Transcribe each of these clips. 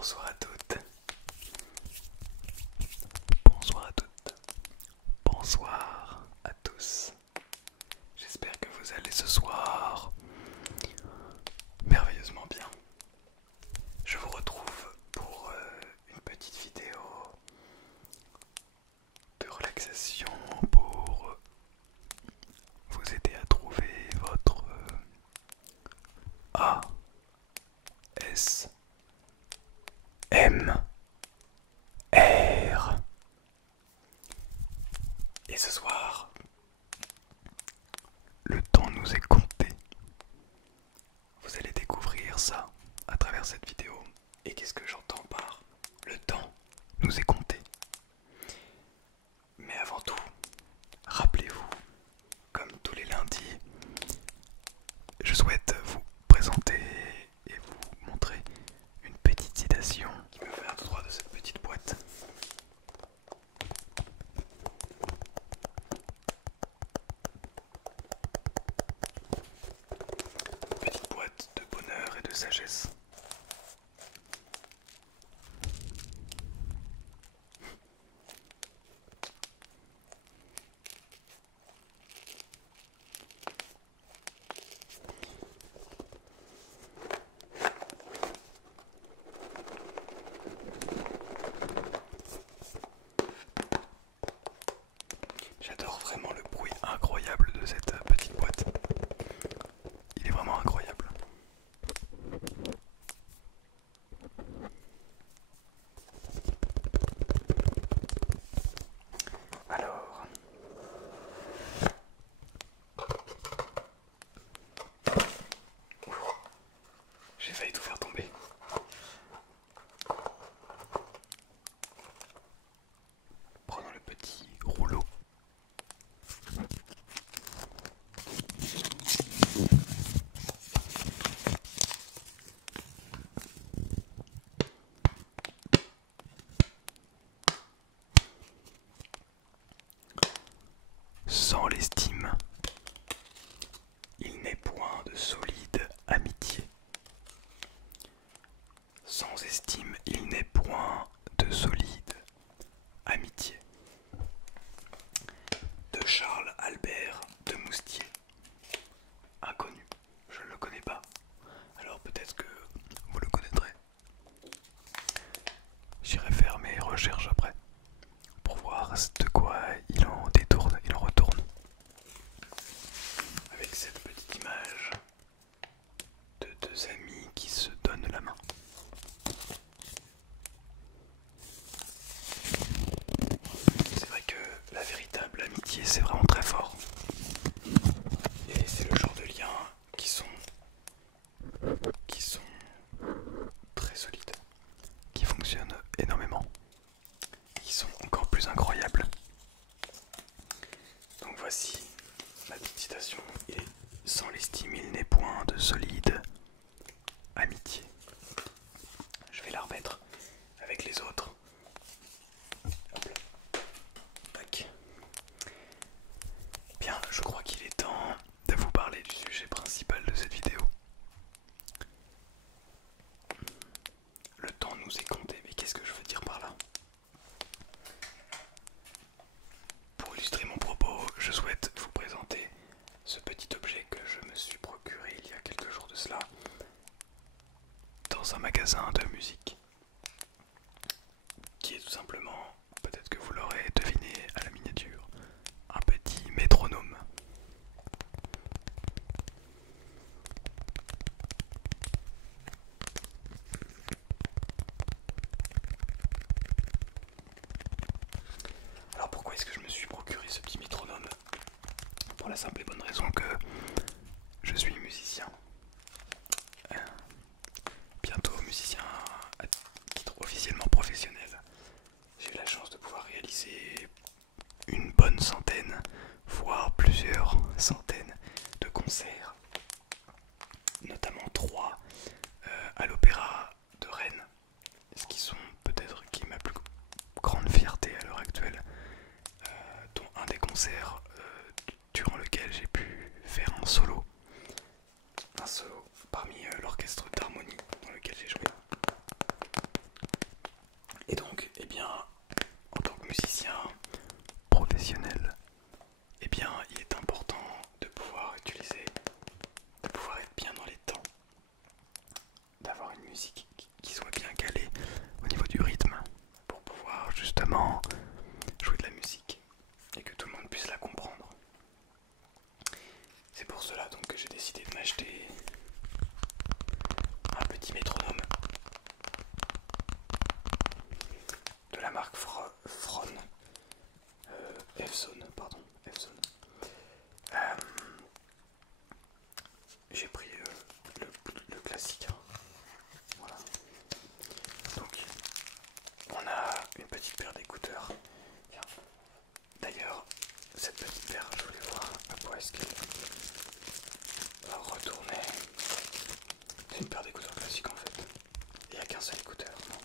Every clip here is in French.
Bonsoir à toutes. Bonsoir à toutes. Bonsoir à tous. J'espère que vous allez ce soir merveilleusement bien. Je vous retrouve pour une petite vidéo de relaxation pour vous aider à trouver votre ASMR. Et ce soir, le temps nous est compté. Vous allez découvrir ça à travers cette vidéo. Et qu'est-ce que j'entends par le temps nous est compté? Mais avant tout, rappelez-vous, comme tous les lundis, je souhaite vous présenter et vous montrer une petite citation qui me vient tout droit de cette petite boîte. Petite boîte de bonheur et de sagesse. J'adore vraiment le bruit incroyable de cette petite boîte. Il est vraiment incroyable. Alors, j'ai failli tout faire tomber. Prenons le petit rouleau. Sans l'estime, il n'est point de solide amitié. Sans estime, il n'est point de solide amitié. De Charles Albert de Moustier. Inconnu, je ne le connais pas. Alors peut-être que vous le connaîtrez. J'irai faire mes recherches après pour voir de quoi il en détourne, il en retourne. Avec cette petite image de deux amis qui se donnent la main. C'est vrai que la véritable amitié, c'est vraiment très fort. Et c'est le genre de liens qui sont très solides, qui fonctionnent énormément, qui sont encore plus incroyables. Donc voici ma petite citation. Et sans l'estime, il n'est point de solide amitié. Je vais la remettre avec les autres. Hop là. Tac. Bien, je crois qu'il est temps de vous parler du sujet principal de cette vidéo. Le temps nous est compté, mais qu'est-ce que je veux dire par là? Pour illustrer mon propos, je souhaite vous présenter ce petit objet que je me suis procuré il y a quelques jours de cela dans un magasin de musique, qui est tout simplement, peut-être que vous l'aurez deviné à la miniature, un petit métronome. Alors pourquoi est-ce que je me suis procuré ce petit métronome? Pour la simple et bonne raison que je suis musicien. Bientôt musicien à titre officiellement professionnel. J'ai eu la chance de pouvoir réaliser une bonne centaine, voire plusieurs centaines de concerts, notamment 3 à l'Opéra de Rennes, ce qui sont peut-être qui est ma plus grande fierté à l'heure actuelle, dont un des concerts durant lequel j'ai pu faire un solo parmi l'orchestre d'harmonie dans lequel j'ai joué. une paire d'écouteurs classiques en fait. Il n'y a qu'un seul écouteur, non?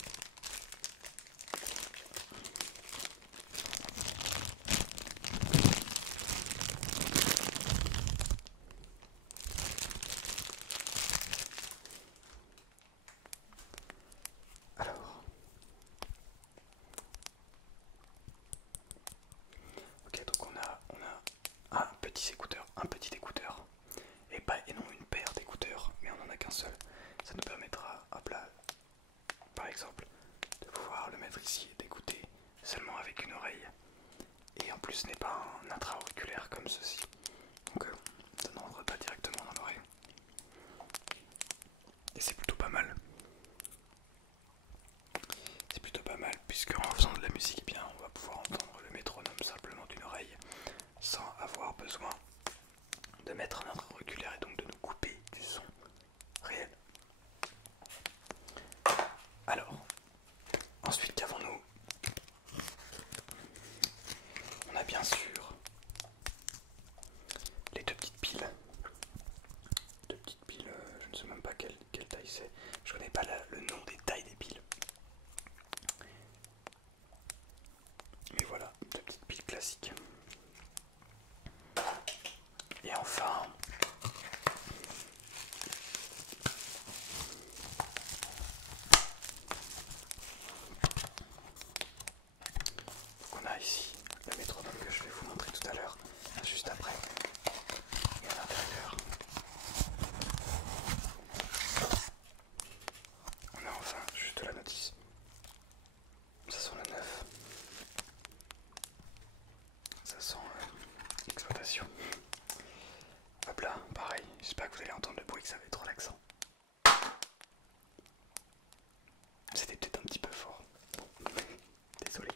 Alors, ok, donc on a un petit écouteur, et non une paire d'écouteurs, mais on en a qu'un seul. Ça nous permettra, hop là, par exemple, de pouvoir le mettre ici et d'écouter seulement avec une oreille. Et en plus, ce n'est pas un intra-auriculaire comme ceci, donc ça n'entre pas directement dans l'oreille. Et c'est plutôt pas mal. C'est plutôt pas mal puisque en faisant de la musique, eh bien, on va pouvoir entendre le métronome simplement d'une oreille sans avoir besoin de mettre un intra-auriculaire et donc de nous couper du son réel. Alors, ensuite qu'avons-nous? On a bien sûr les deux petites piles. Deux petites piles, je ne sais même pas quelle taille c'est. Je connais pas le nom des tailles des piles. Mais voilà, deux petites piles classiques. Et enfin, on a ici le métronome que je vais vous montrer tout à l'heure, juste après. Et à l'intérieur, on a enfin juste la notice. Ça sent le neuf. Ça sent l'exploitation. Hop là, pareil. J'espère que vous allez entendre le bruit, que ça va être relaxant. C'était peut-être un petit peu fort. Bon, désolé.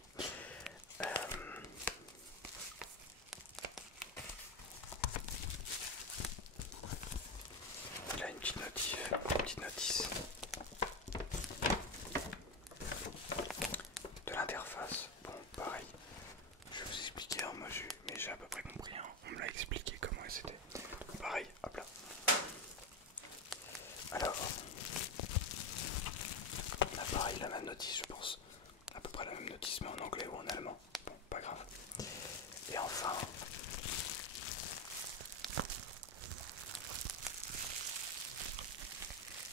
Il a une petite notice de l'interface. Bon, pareil. Je vais vous expliquer, hein, mais j'ai à peu près compris. Hein. On me l'a expliqué comment c'était. Pareil, hop là. Alors, on a pareil la même notice, je pense. À peu près la même notice, mais en anglais ou en allemand. Bon, pas grave. Et enfin,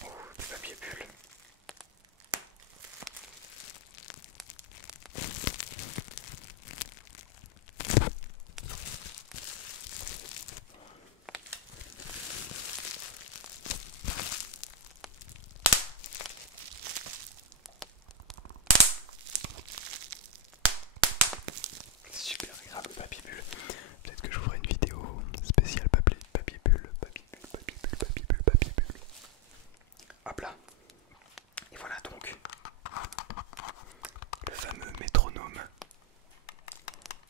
oh, du papier bulle. Super agréable papier bulle. Peut-être que je vous ferai une vidéo spéciale papier bulle, papier bulle, papier bulle, papier bulle, papier bulle. Hop là. Et voilà donc le fameux métronome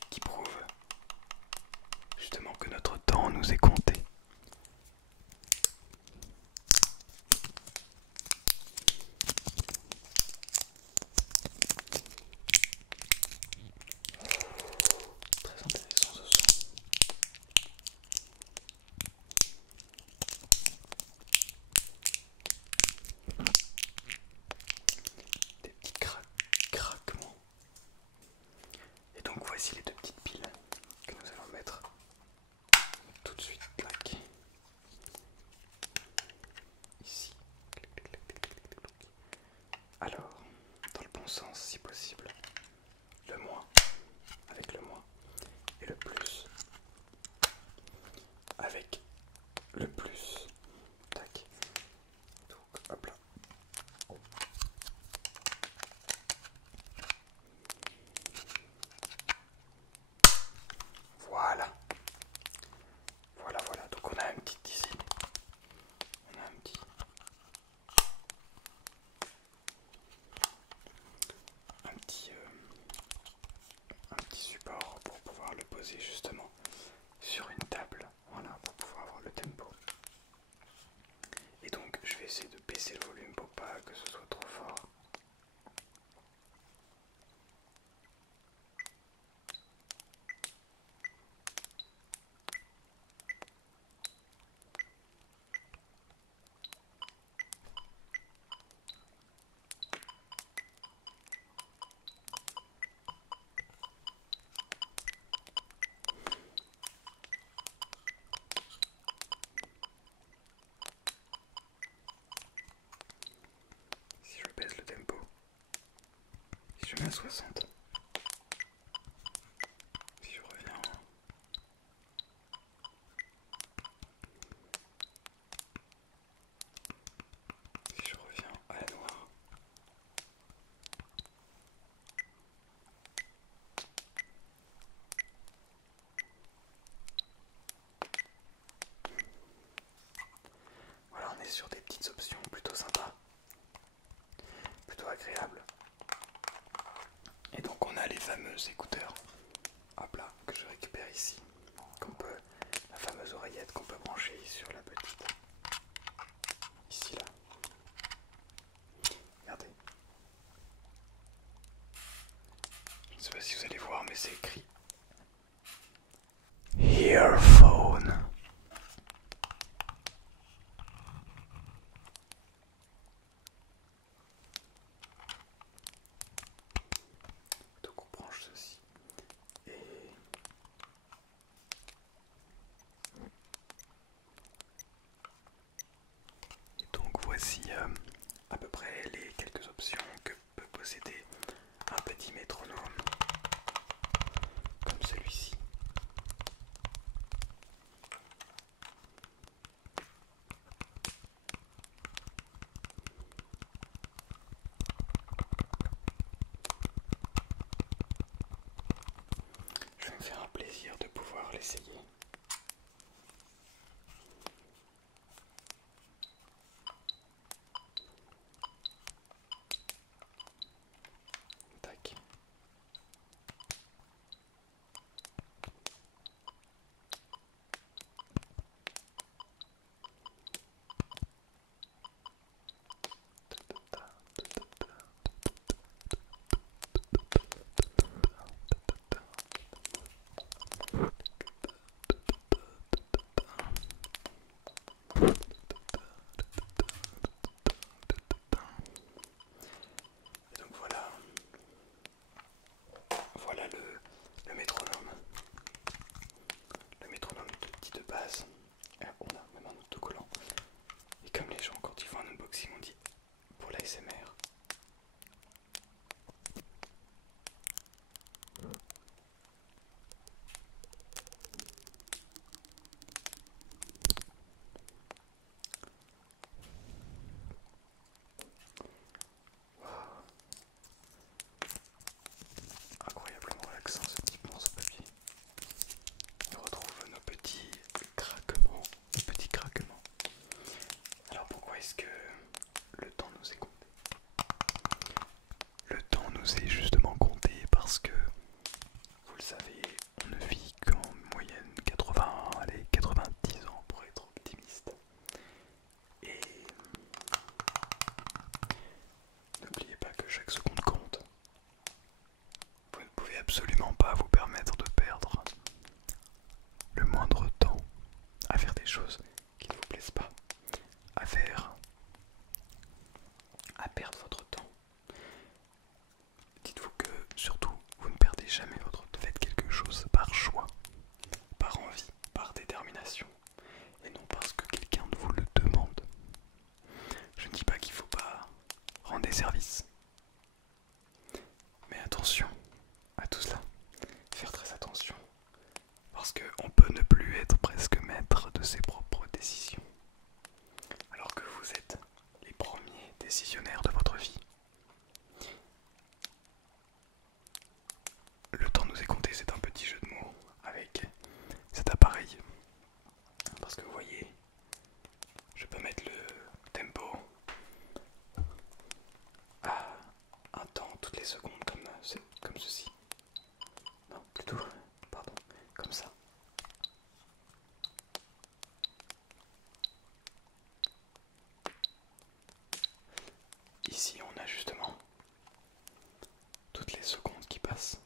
qui prouve justement que notre temps nous est compté. Très intéressant ce son. Des petits craquements. Et donc voici les deux petites piles que nous allons mettre tout de suite. Clac. Ici. Alors, dans le bon sens si possible. Le moins avec le moins. Et le plus avec le plus. Tac. Donc hop là. Voilà. Voilà, voilà. Donc on a un petit ici. On a un petit support pour pouvoir le poser justement sur une table. Voilà, pour pouvoir avoir le tempo. Et donc je vais essayer de baisser le volume pour pas que ce soit trop fort. je mets à 60. Si je reviens. Si je reviens à la noire. Voilà, on est sur des petites options plutôt sympas, plutôt agréables. Et donc on a les fameux écouteurs, hop là, que je récupère ici, la fameuse oreillette qu'on peut brancher sur la petite, ici là. Regardez. Je ne sais pas si vous allez voir, mais c'est écrit Earphone. Donc on branche ceci. Et donc voici à peu près les quelques options que peut posséder un petit métronome comme celui-ci. Je vais me faire un plaisir de pouvoir l'essayer. Tac. Et donc voilà le métronome. Le métronome dit de base. On a même un autocollant. Et comme les gens quand ils font un unboxing on dit pour la l'ASMR. Incroyablement relaxant ce petit pinceau papier. On retrouve nos petits craquements. Alors pourquoi est-ce que le temps nous est compté? Le temps nous est justement compté parce que, vous le savez, on ne vit qu'en moyenne 80, allez 90 ans pour être optimiste. Et n'oubliez pas que chaque seconde compte. Vous ne pouvez absolument pas vous permettre de perdre le moindre temps à faire des choses qui ne vous plaisent pas, à perdre votre temps. Dites-vous que surtout vous ne perdez jamais votre temps. Faites quelque chose par choix, par envie, par détermination, et non parce que quelqu'un vous le demande. Je ne dis pas qu'il ne faut pas rendre des services, mais attention à tout cela, faire très attention, parce qu'on peut ne plus être presque maître de ses propres décisions, alors que vous êtes les premiers décisionnaires de votre vie. Le temps nous est compté, c'est un petit jeu de mots avec cet appareil, parce que vous voyez, je peux mettre le tempo à un temps toutes les secondes comme ceci. Non, plutôt, pardon, comme ça. Ici, on a justement toutes les secondes qui passent.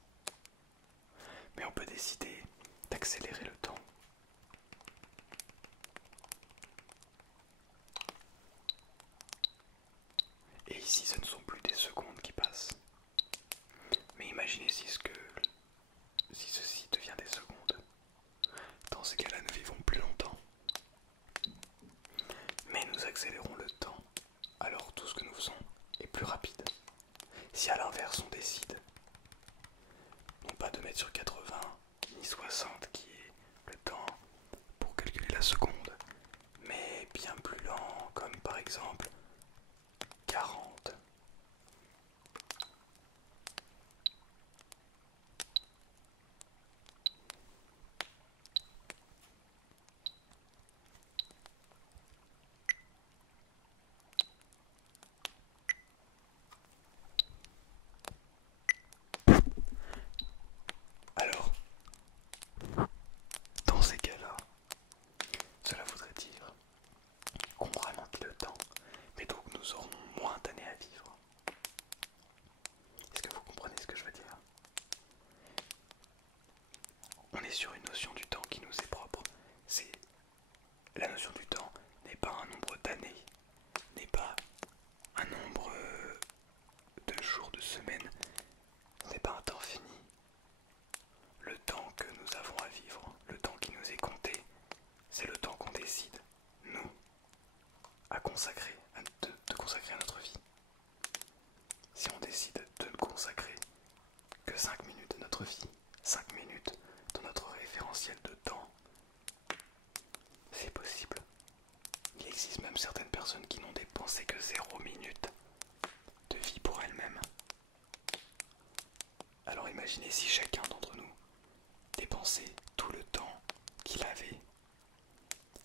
Mais on peut décider d'accélérer le temps. Et ici, ce ne sont plus des secondes qui passent. Mais imaginez si ceci devient des secondes. Dans ces cas-là, nous vivons plus longtemps. Mais nous accélérons le temps. Alors tout ce que nous faisons est plus rapide. Si à l'inverse on décide semaines n'est pas un temps fini. Le temps que nous avons à vivre, le temps qui nous est compté, c'est le temps qu'on décide, nous, à consacrer, de consacrer à notre vie. Si on décide de ne consacrer que 5 minutes de notre vie, 5 minutes dans notre référentiel de temps, c'est possible. Il existe même certaines personnes qui n'ont dépensé que 0 minute de vie pour elles-mêmes. Alors imaginez si chacun d'entre nous dépensait tout le temps qu'il avait,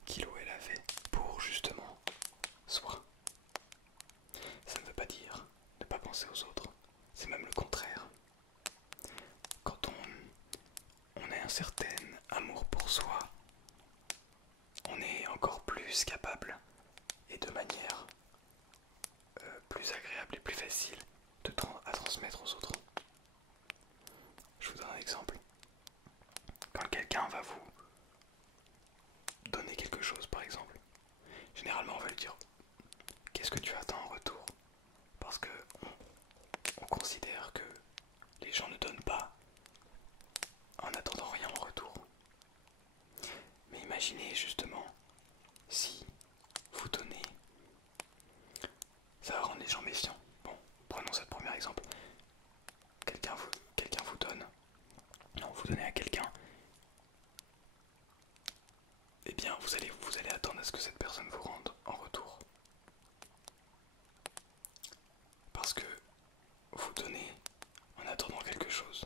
qu'il ou elle avait, pour justement soi. Ça ne veut pas dire ne pas penser aux autres, c'est même le contraire. Quand on a un certain amour pour soi, on est encore plus capable et de manière plus agréable et plus facile à transmettre aux autres. Je vous donne un exemple. Quand quelqu'un va vous donner quelque chose par exemple, généralement on va lui dire qu'est-ce que tu attends en retour, parce que on considère que les gens ne donnent pas en attendant rien en retour. Mais imaginez justement si vous donnez, ça va rendre les gens méfiants. Bon, prenons ce premier exemple. Quelqu'un vous donne, non, vous donnez à quelqu'un, eh bien vous allez attendre à ce que cette personne vous rende en retour. Parce que vous donnez en attendant quelque chose.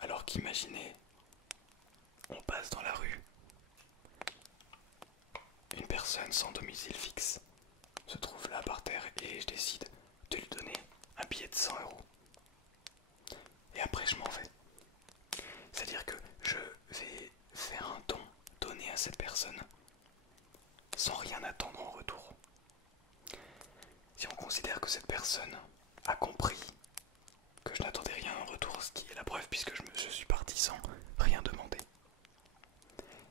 Alors qu'imaginez, on passe dans la rue, une personne sans domicile fixe se trouve là par terre et je décide de lui donner un billet de 100 euros. Et après je m'en vais. C'est-à-dire que je vais faire un don, donner à cette personne, sans rien attendre en retour. Si on considère que cette personne a compris que je n'attendais rien en retour, ce qui est la preuve puisque je suis parti sans rien demander,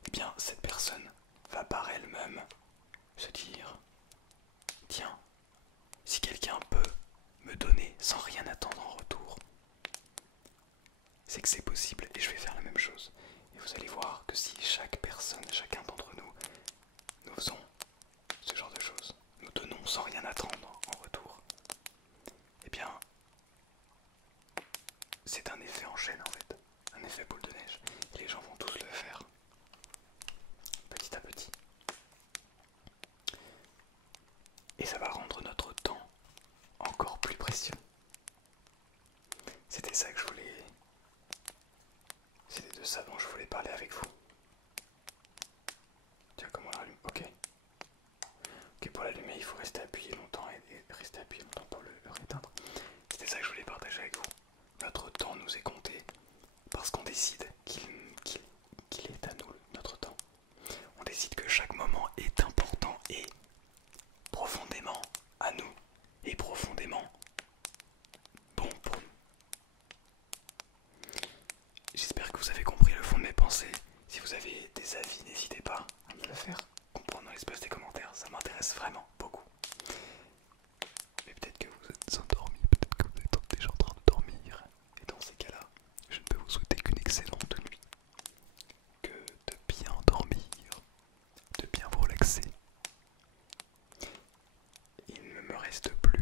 eh bien cette personne va par elle-même se dire tiens, si quelqu'un peut me donner sans rien attendre en retour, c'est que c'est possible et je vais faire la même chose. Et vous allez voir que si chaque personne, chacun d'entre nous, nous faisons ce genre de choses, nous donnons sans rien attendre en retour, eh bien c'est un effet en chaîne en fait, un effet boule de neige. Et les gens vont tous le faire, petit à petit. Et ça va rendre notre temps encore plus précieux. C'était ça que je voulais... C'était de ça dont je voulais parler avec vous. Tiens, comment on l'allume? Ok. Ok, pour l'allumer, il faut rester appuyé longtemps et rester appuyé longtemps pour le réteindre. C'était ça que je voulais partager avec vous. Notre temps nous est compté parce qu'on décide qu'il est à nous, notre temps. On décide que chaque moment est important et profondément à nous et profondément bon pour nous. J'espère que vous avez compris le fond de mes pensées. Si vous avez des avis, n'hésitez pas à me le faire comprendre dans l'espace des commentaires. Ça m'intéresse vraiment beaucoup. Mais peut-être que vous êtes endormis, peut-être que vous êtes déjà en train de dormir. Et dans ces cas-là, je ne peux vous souhaiter qu'une excellente nuit. Que de bien dormir, de bien vous relaxer. Il ne me reste plus